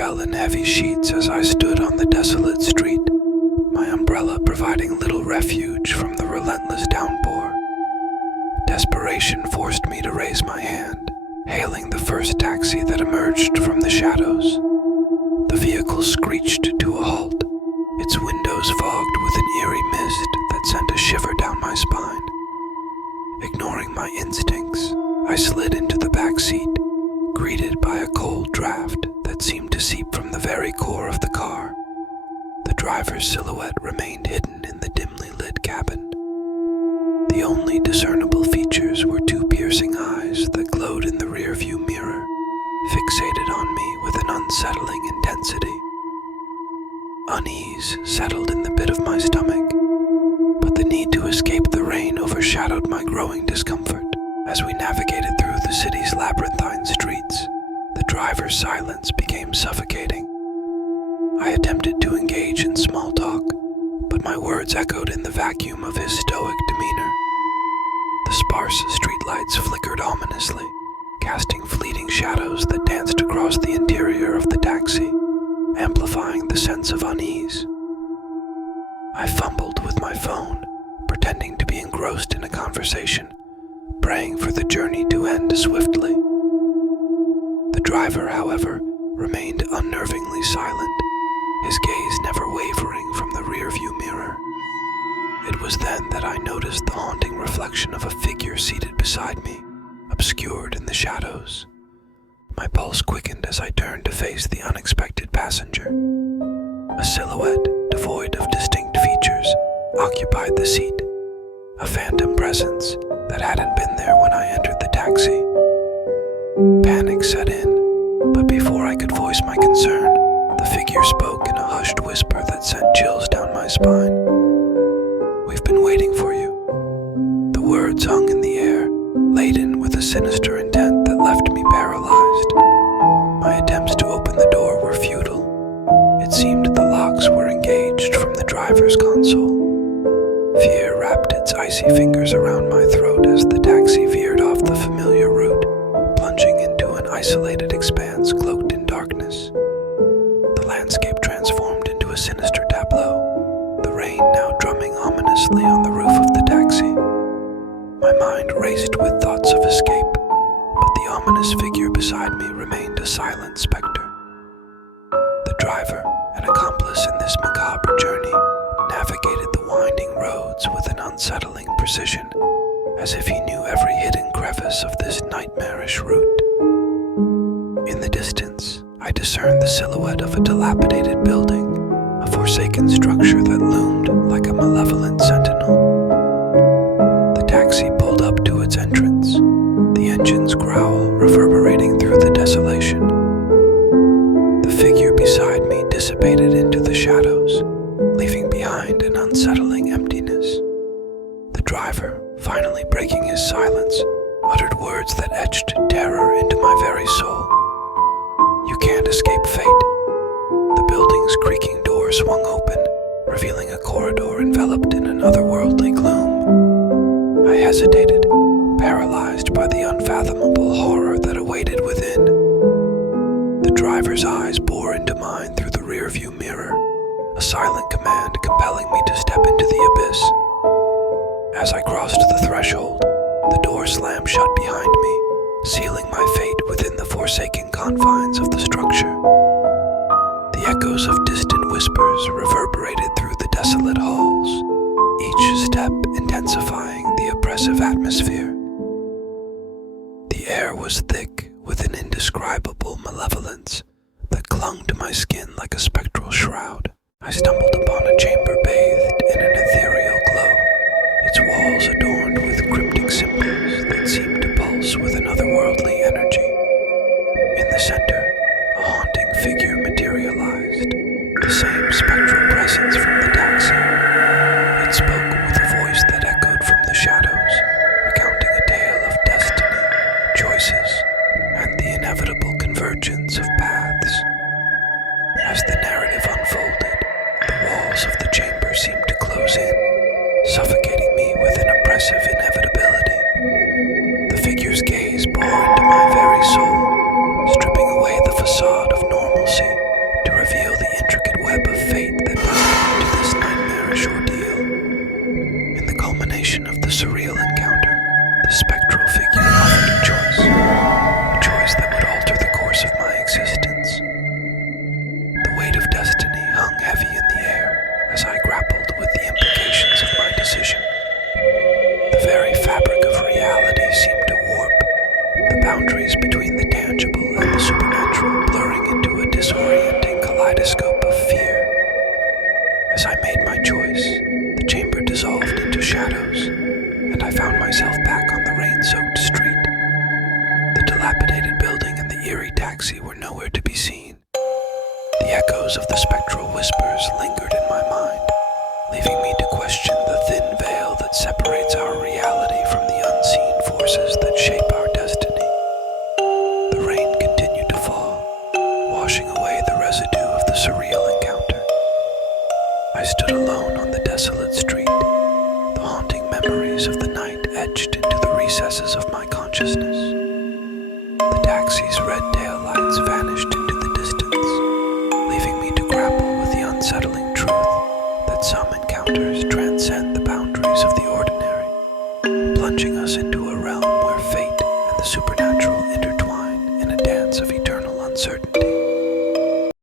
fell in heavy sheets as I stood on the desolate street, my umbrella providing little refuge from the relentless downpour. Desperation forced me to raise my hand, hailing the first taxi that emerged from the shadows. The vehicle screeched to a halt, its windows fogged with an eerie mist that sent a shiver down my spine. Ignoring my instincts, I slid into the back seat, greeted by a cold draft that seemed to seep from the very core of the car. The driver's silhouette remained hidden in the dimly lit cabin. The only discernible features were two piercing eyes that glowed in the rearview mirror, fixated on me with an unsettling intensity. Unease settled in the pit of my stomach, but the need to escape the rain overshadowed my growing discomfort. As we navigated through the city's labyrinthine streets, the driver's silence became suffocating. I attempted to engage in small talk, but my words echoed in the vacuum of his stoic demeanor. The sparse streetlights flickered ominously, casting fleeting shadows that danced across the interior of the taxi, amplifying the sense of unease. I fumbled with my phone, pretending to be engrossed in a conversation, praying for the journey to end swiftly. The driver, however, remained unnervingly silent, his gaze never wavering from the rearview mirror. It was then that I noticed the haunting reflection of a figure seated beside me, obscured in the shadows. My pulse quickened as I turned to face the unexpected passenger. A silhouette devoid of distinct features occupied the seat, a phantom presence that hadn't been there when I entered the taxi. Panic set in, but before I could voice my concern, the figure spoke in a hushed whisper that sent chills down my spine. "We've been waiting for you." The words hung in the air, laden with a sinister intent that left me paralyzed. My attempts to open the door were futile. It seemed the locks were engaged from the driver's console. Fear wrapped its icy fingers around my throat as the taxi veered off the familiar route, plunging into an isolated expanse cloaked in darkness. The landscape transformed into a sinister tableau, the rain now drumming ominously on the roof of the taxi. My mind raced with thoughts of escape, but the ominous figure beside me remained a silent specter. The driver, an accomplice in this macabre journey, navigated the winding roads with an unsettling precision, as if he knew every hidden crevice of this nightmarish route. In the distance, I discerned the silhouette of a dilapidated building, a forsaken structure that loomed like a malevolent sentinel. The taxi pulled up to its entrance, the engine's growl reverberating through the desolation. The figure beside me dissipated into the shadows, leaving behind an unsettling emptiness. The driver, finally breaking his silence, uttered words that etched terror into my very soul. "You can't escape fate." The building's creaking door swung open, revealing a corridor enveloped in an otherworldly gloom. I hesitated, paralyzed by the unfathomable horror that awaited within. The driver's eyes bore into mine through the rearview mirror, a silent command compelling me to step into the abyss. As I crossed the threshold, the door slammed shut behind me, sealing my fate within the forsaken confines of the structure. The echoes of distant whispers reverberated through the desolate halls, each step intensifying the oppressive atmosphere. The air was thick with an indescribable malevolence that clung to my skin like a spectral shroud. I stumbled upon a chamber bathed in an ethereal glow, its walls adorned with cryptic symbols that seemed to pulse with an otherworldly energy. In the center, a haunting figure materialized, the same spectral presence from the taxi. It spoke with a voice that echoed from the shadows, recounting a tale of destiny, choices, and the inevitable convergence of paths. As the narrative unfolded, the walls of the chamber seemed to close in, suffocating me with an oppressive inevitability. The figure's gaze bore into my very soul, stripping away the facade of normalcy taxi were nowhere to be seen. The echoes of the spectral whispers lingered in my mind, leaving me to question the thin veil that separates our reality from the unseen forces that shape our destiny. The rain continued to fall, washing away the residue of the surreal encounter. I stood alone on the desolate street, the haunting memories of the night etched into the recesses of my consciousness. The taxi's red tail lights vanished into the distance, leaving me to grapple with the unsettling truth that some encounters transcend the boundaries of the ordinary, plunging us into a realm where fate and the supernatural intertwine in a dance of eternal uncertainty.